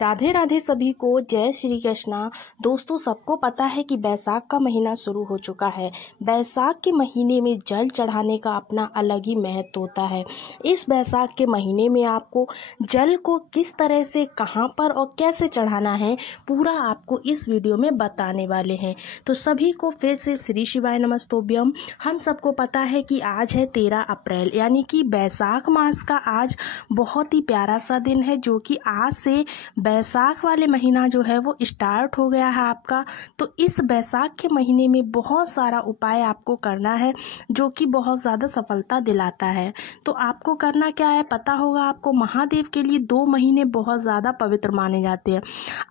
राधे राधे सभी को, जय श्री कृष्णा। दोस्तों, सबको पता है कि बैसाख का महीना शुरू हो चुका है। बैसाख के महीने में जल चढ़ाने का अपना अलग ही महत्व होता है। इस बैसाख के महीने में आपको जल को किस तरह से, कहां पर और कैसे चढ़ाना है, पूरा आपको इस वीडियो में बताने वाले हैं। तो सभी को फिर से श्री शिवाय नमस्तोभ्यम। हम सबको पता है कि आज है 13 अप्रैल, यानी कि बैसाख मास का आज बहुत ही प्यारा सा दिन है, जो कि आज से बैसाख वाले महीना जो है वो स्टार्ट हो गया है आपका। तो इस बैसाख के महीने में बहुत सारा उपाय आपको करना है, जो कि बहुत ज़्यादा सफलता दिलाता है। तो आपको करना क्या है, पता होगा आपको। महादेव के लिए 2 महीने बहुत ज़्यादा पवित्र माने जाते हैं।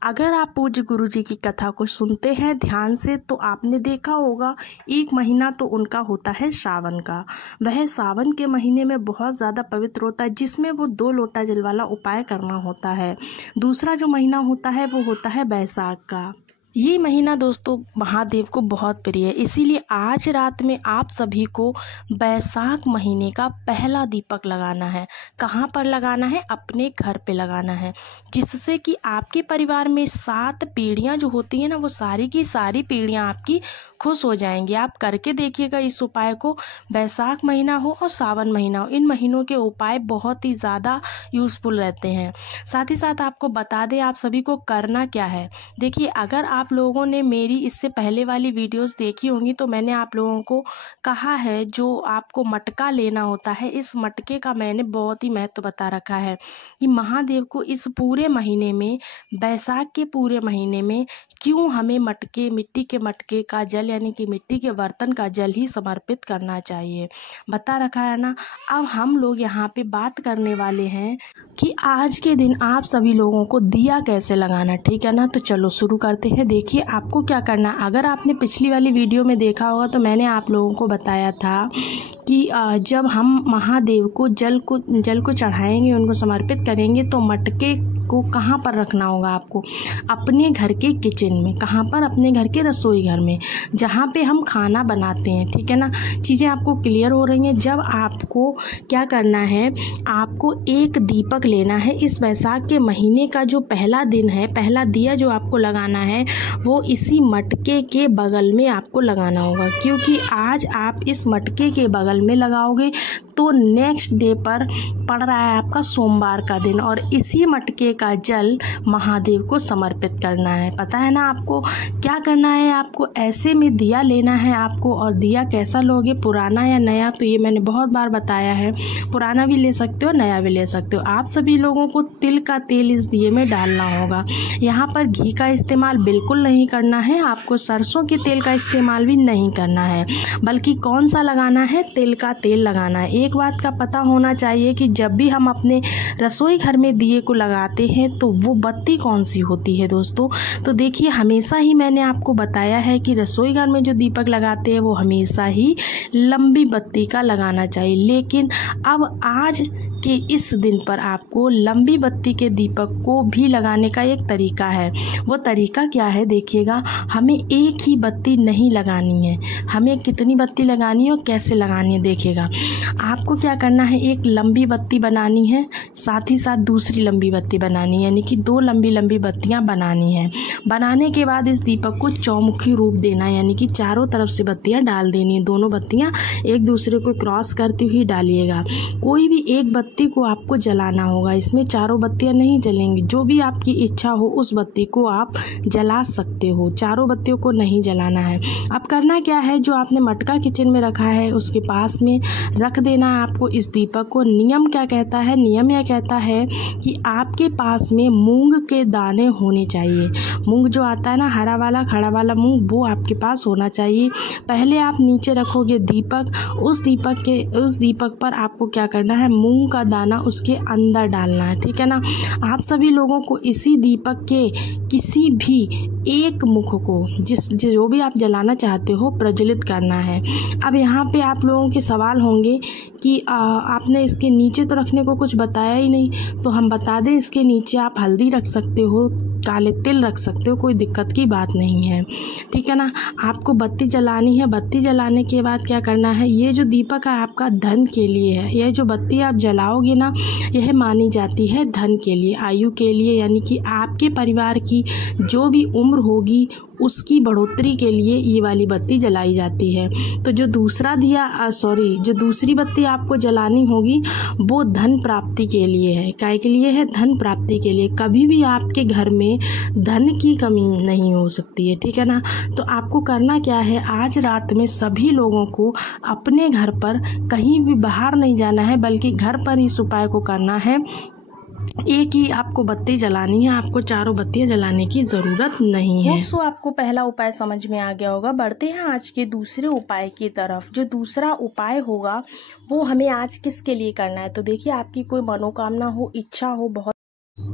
अगर आप पूज्य गुरु जी की कथा को सुनते हैं ध्यान से, तो आपने देखा होगा एक महीना तो उनका होता है सावन का। वह सावन के महीने में बहुत ज़्यादा पवित्र होता है, जिसमें वो 2 लोटा जल वाला उपाय करना होता है। दूसरा जो महीना होता है वो होता है बैसाख का। ये महीना दोस्तों महादेव को बहुत प्रिय है, इसीलिए आज रात में आप सभी को बैसाख महीने का पहला दीपक लगाना है। कहाँ पर लगाना है? अपने घर पे लगाना है, जिससे कि आपके परिवार में 7 पीढ़ियाँ जो होती हैं ना, वो सारी की सारी पीढ़ियाँ आपकी खुश हो जाएंगी। आप करके देखिएगा इस उपाय को। बैसाख महीना हो और सावन महीना हो, इन महीनों के उपाय बहुत ही ज़्यादा यूज़फुल रहते हैं। साथ ही साथ आपको बता दें आप सभी को करना क्या है। देखिए, अगर आप लोगों ने मेरी इससे पहले वाली वीडियोस देखी होंगी तो मैंने आप लोगों को कहा है जो आपको मटका लेना होता है। इस मटके का मैंने बहुत ही महत्व बता रखा है कि महादेव को इस पूरे महीने में, बैसाख के पूरे महीने में क्यों हमें मटके, मिट्टी के मटके का जल, यानी कि मिट्टी के बर्तन का जल ही समर्पित करना चाहिए। बता रखा है ना। अब हम लोग यहाँ पे बात करने वाले हैं कि आज के दिन आप सभी लोगों को दिया कैसे लगाना, ठीक है ना। तो चलो शुरू करते हैं। देखिए, आपको क्या करना है। अगर आपने पिछली वाली वीडियो में देखा होगा तो मैंने आप लोगों को बताया था कि जब हम महादेव को जल को चढ़ाएंगे, उनको समर्पित करेंगे, तो मटके को कहाँ पर रखना होगा आपको? अपने घर के किचन में। कहाँ पर? अपने घर के रसोई घर में, जहाँ पे हम खाना बनाते हैं, ठीक है ना। चीज़ें आपको क्लियर हो रही हैं। जब आपको क्या करना है, आपको एक दीपक लेना है। इस बैसाख के महीने का जो पहला दिन है, पहला दिया जो आपको लगाना है, वो इसी मटके के बगल में आपको लगाना होगा। क्योंकि आज आप इस मटके के बगल में लगाओगे तो नेक्स्ट डे पर पड़ रहा है आपका सोमवार का दिन, और इसी मटके का जल महादेव को समर्पित करना है। पता है ना आपको क्या करना है? आपको ऐसे में दिया लेना है आपको। और दिया कैसा लोगे, पुराना या नया? तो ये मैंने बहुत बार बताया है, पुराना भी ले सकते हो, नया भी ले सकते हो। आप सभी लोगों को तिल का तेल इस दिए में डालना होगा। यहाँ पर घी का इस्तेमाल बिल्कुल नहीं करना है। आपको सरसों के तेल का इस्तेमाल भी नहीं करना है, बल्कि कौन सा लगाना है? तिल का तेल लगाना है। एक बात का पता होना चाहिए कि जब भी हम अपने रसोई घर में दिए को लगाते हैं तो वो बत्ती कौन सी होती है दोस्तों। तो देखिए, हमेशा ही मैंने आपको बताया है कि रसोई घर में जो दीपक लगाते हैं वो हमेशा ही लंबी बत्ती का लगाना चाहिए। लेकिन अब आज कि इस दिन पर आपको लंबी बत्ती के दीपक को भी लगाने का एक तरीका है। वो तरीका क्या है देखिएगा। हमें एक ही बत्ती नहीं लगानी है, हमें कितनी बत्ती लगानी है और कैसे लगानी है देखिएगा। आपको क्या करना है, एक लंबी बत्ती बनानी है, साथ ही साथ दूसरी लंबी बत्ती बनानी है, यानी कि 2 लंबी लंबी बत्तियां बनानी है। बनाने के बाद इस दीपक को चौमुखी रूप देना है, यानी कि चारों तरफ से बत्तियां डाल देनी है। दोनों बत्तियां एक दूसरे को क्रॉस करती हुई डालिएगा। कोई भी एक बत्ती को आपको जलाना होगा, इसमें चारों बत्तियां नहीं जलेंगी। जो भी आपकी इच्छा हो उस बत्ती को आप जला सकते हो, चारों बत्तियों को नहीं जलाना है। अब करना क्या है, जो आपने मटका किचन में रखा है उसके पास में रख देना है आपको इस दीपक को। नियम क्या कहता है? नियम यह कहता है कि आपके पास में मूंग के दाने होने चाहिए। मूंग जो आता है ना, हरा वाला खड़ा वाला मूंग, वो आपके पास होना चाहिए। पहले आप नीचे रखोगे दीपक, उस दीपक पर आपको क्या करना है, मूंग का दाना उसके अंदर डालना है, ठीक है ना। आप सभी लोगों को इसी दीपक के किसी भी एक मुख को जो भी आप जलाना चाहते हो प्रज्वलित करना है। अब यहाँ पे आप लोगों के सवाल होंगे कि आपने इसके नीचे तो रखने को कुछ बताया ही नहीं, तो हम बता दें इसके नीचे आप हल्दी रख सकते हो, काले तिल रख सकते हो, कोई दिक्कत की बात नहीं है, ठीक है ना। आपको बत्ती जलानी है। बत्ती जलाने के बाद क्या करना है, ये जो दीपक है आपका धन के लिए है। यह जो बत्ती आप जलाओगे ना, यह मानी जाती है धन के लिए, आयु के लिए, यानी कि आपके परिवार की जो भी उम्र होगी उसकी बढ़ोतरी के लिए ये वाली बत्ती जलाई जाती है। तो जो जो दूसरी बत्ती आपको जलानी होगी वो धन प्राप्ति के लिए है। काय के लिए है? धन प्राप्ति के लिए। कभी भी आपके घर में धन की कमी नहीं हो सकती है, ठीक है ना। तो आपको करना क्या है, आज रात में सभी लोगों को अपने घर पर कहीं भी बाहर नहीं जाना है, बल्कि घर पर इस उपाय को करना है। एक ही आपको बत्ती जलानी है, आपको चारों बत्तियां जलाने की ज़रूरत नहीं है। तो आपको पहला उपाय समझ में आ गया होगा। बढ़ते हैं आज के दूसरे उपाय की तरफ। जो दूसरा उपाय होगा वो हमें आज किसके लिए करना है, तो देखिए आपकी कोई मनोकामना हो, इच्छा हो, बहुत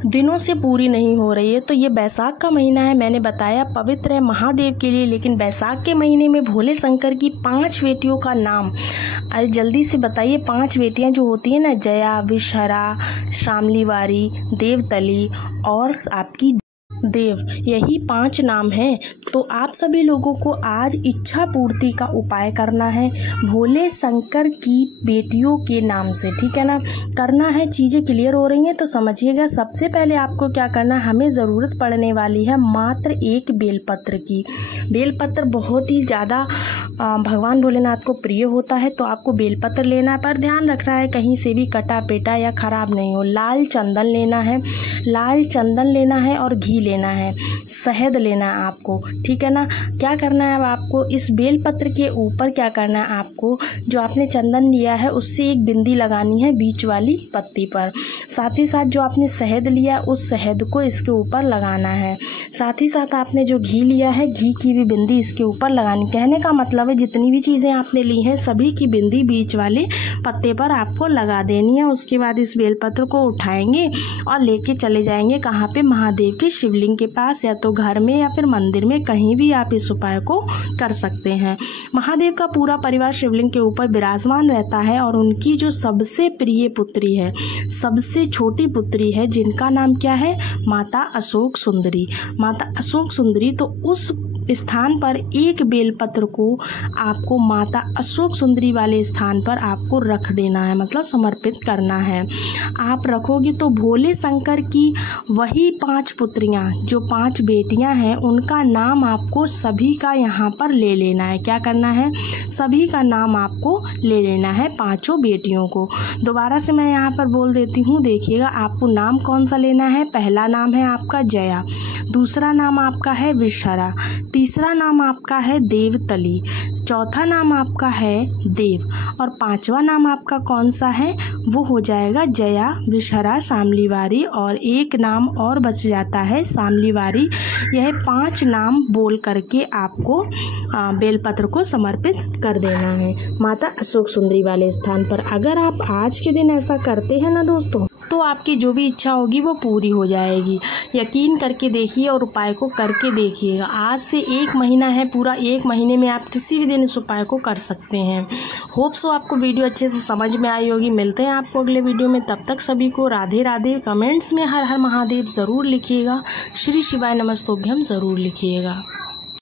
दिनों से पूरी नहीं हो रही है, तो ये बैसाख का महीना है, मैंने बताया पवित्र है महादेव के लिए। लेकिन बैसाख के महीने में भोले शंकर की 5 बेटियों का नाम, अरे जल्दी से बताइए। 5 बेटियां जो होती है ना, जया, विषहरा, शामलीवारी, देवतली और आपकी देव, यही 5 नाम हैं। तो आप सभी लोगों को आज इच्छा पूर्ति का उपाय करना है भोले शंकर की बेटियों के नाम से, ठीक है ना। करना है, चीज़ें क्लियर हो रही हैं तो समझिएगा। सबसे पहले आपको क्या करना है, हमें ज़रूरत पड़ने वाली है मात्र एक बेलपत्र की। बेलपत्र बहुत ही ज़्यादा भगवान भोलेनाथ को प्रिय होता है, तो आपको बेलपत्र लेना है, पर ध्यान रखना है कहीं से भी कटा पेटा या ख़राब नहीं हो। लाल चंदन लेना है, लाल चंदन लेना है और घी लेना है, शहद लेना है आपको, ठीक है ना। क्या करना है, अब आपको इस बेलपत्र के ऊपर क्या करना है, आपको जो आपने चंदन लिया है उससे एक बिंदी लगानी है बीच वाली पत्ती पर। साथ ही साथ जो आपने शहद लिया उस शहद को इसके ऊपर लगाना है। साथ ही साथ आपने जो घी लिया है, घी की भी बिंदी इसके ऊपर लगानी। कहने का मतलब है जितनी भी चीज़ें आपने ली हैं सभी की बिंदी बीच वाले पत्ते पर आपको लगा देनी है। उसके बाद इस बेलपत्र को उठाएंगे और लेके चले जाएंगे कहाँ पे, महादेव के शिवलिंग के पास, या तो घर में या फिर मंदिर में, कहीं भी आप इस उपाय को कर सकते हैं। महादेव का पूरा परिवार शिवलिंग के ऊपर विराजमान रहता है और उनकी जो सबसे प्रिय पुत्री है, सबसे छोटी पुत्री है, जिनका नाम क्या है, माता अशोक सुंदरी। माता अशोक सुंदरी, तो उस स्थान पर एक बेलपत्र को आपको माता अशोक सुंदरी वाले स्थान पर आपको रख देना है, मतलब समर्पित करना है। आप रखोगे तो भोले शंकर की वही 5 पुत्रियां, जो 5 बेटियां हैं, उनका नाम आपको सभी का यहाँ पर ले लेना है। क्या करना है, सभी का नाम आपको ले लेना है, 5 बेटियों को। दोबारा से मैं यहाँ पर बोल देती हूँ, देखिएगा आपको नाम कौन सा लेना है। पहला नाम है आपका जया, दूसरा नाम आपका है विषहरा, तीसरा नाम आपका है देवतली, चौथा नाम आपका है देव और 5वां नाम आपका कौन सा है, वो हो जाएगा जया, विषहरा, शामलीवारी और एक नाम और बच जाता है शामलीवारी। यह 5 नाम बोल करके आपको बेलपत्र को समर्पित कर देना है माता अशोक सुंदरी वाले स्थान पर। अगर आप आज के दिन ऐसा करते हैं ना दोस्तों, तो आपकी जो भी इच्छा होगी वो पूरी हो जाएगी। यकीन करके देखिए और उपाय को करके देखिएगा। आज से 1 महीना है, पूरा 1 महीने में आप किसी भी दिन इस उपाय को कर सकते हैं। होप सो आपको वीडियो अच्छे से समझ में आई होगी। मिलते हैं आपको अगले वीडियो में, तब तक सभी को राधे राधे। कमेंट्स में हर हर महादेव ज़रूर लिखिएगा, श्री शिवाय नमस्तुभ्यम ज़रूर लिखिएगा।